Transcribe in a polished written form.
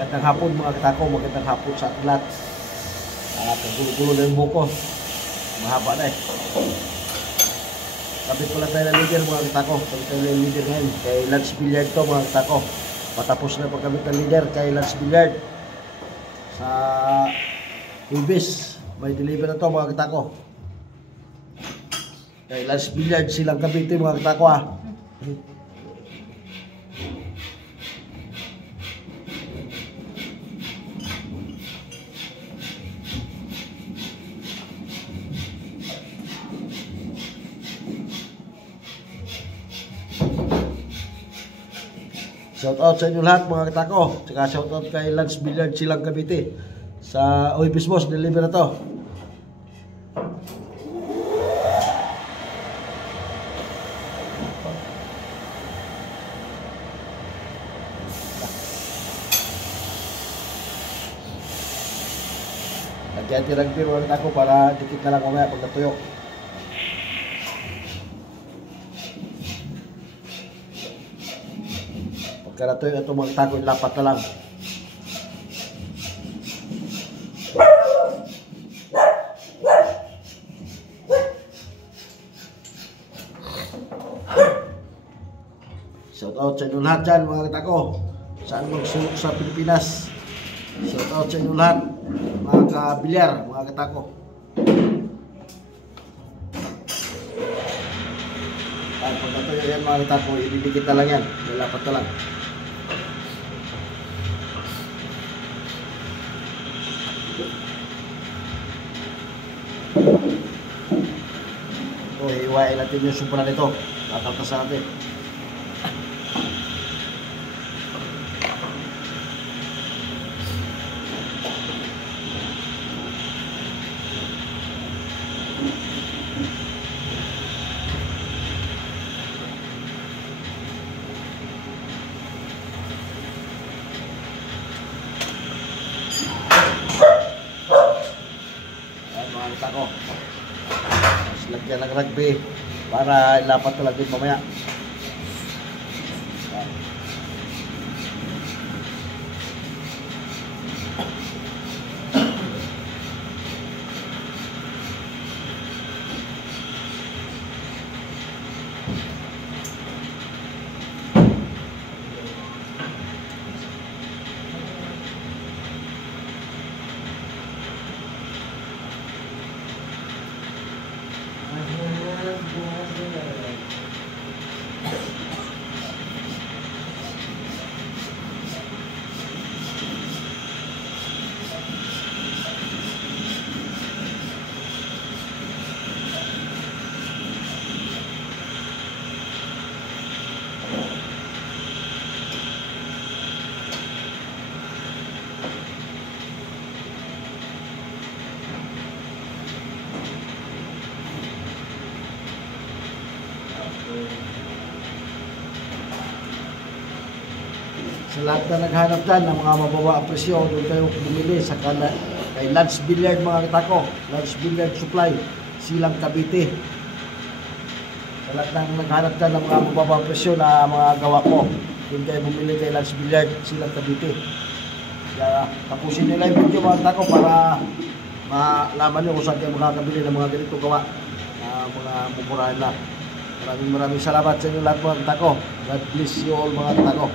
Magandang hapon mga katako, magandang hapon sa ating lahat. Ang gulo-gulo na yung buko. Mahaba na eh. Kapit ko lang tayo na leader mga katako. Kapit tayo na leader ngayon. Kay Lance Billiard to mga katako. Patapos na pagkabit ng leader kay Lance Billiard. Sa Ibis, may deliver na to mga katako. Kay Lance Billiard silang Cavite mga katako ah. Shout out sa inyo lahat mga katako. Tsaka shout out kay Lance Billiard silang Cavite. Sa Ibis Boss, deliver na to. Nagtiyatirang piro mga katako para dikit na lang mamaya pag natuyok. Pagka natuyok ito mga katako, lapat na lang. Shout out sa inyo lahat dyan mga katako. Saan magsulok sa Pilipinas. Shout out sa inyo lahat mga kabilyar, mga katako. At pag natuyo yan mga katako, ididikit na lang yan. Lalapat na lang. So, hiwain natin yung supra nito. Tataltasan natin. Ako. Mas lagyan ng rugby para ilapat na lagyan mamaya. Sa lahat na naghanap dyan ng mga mababa ang presyo, doon kayo bumili sa kay Lance Billiard mga katako. Lance Billiard Supply, silang Cavite. Sa lahat na naghanap dyan ng mga mababa ang presyo na mga gawa ko, doon kayo bumili kay Lance Billiard, silang Cavite. Kaya tapusin nila yung video mga katako para malaman nyo kung saan kayo makakabili ng mga ganito gawa na mga mumurahin na. Maraming salamat sa inyo lahat mga katako. God bless you all mga katako.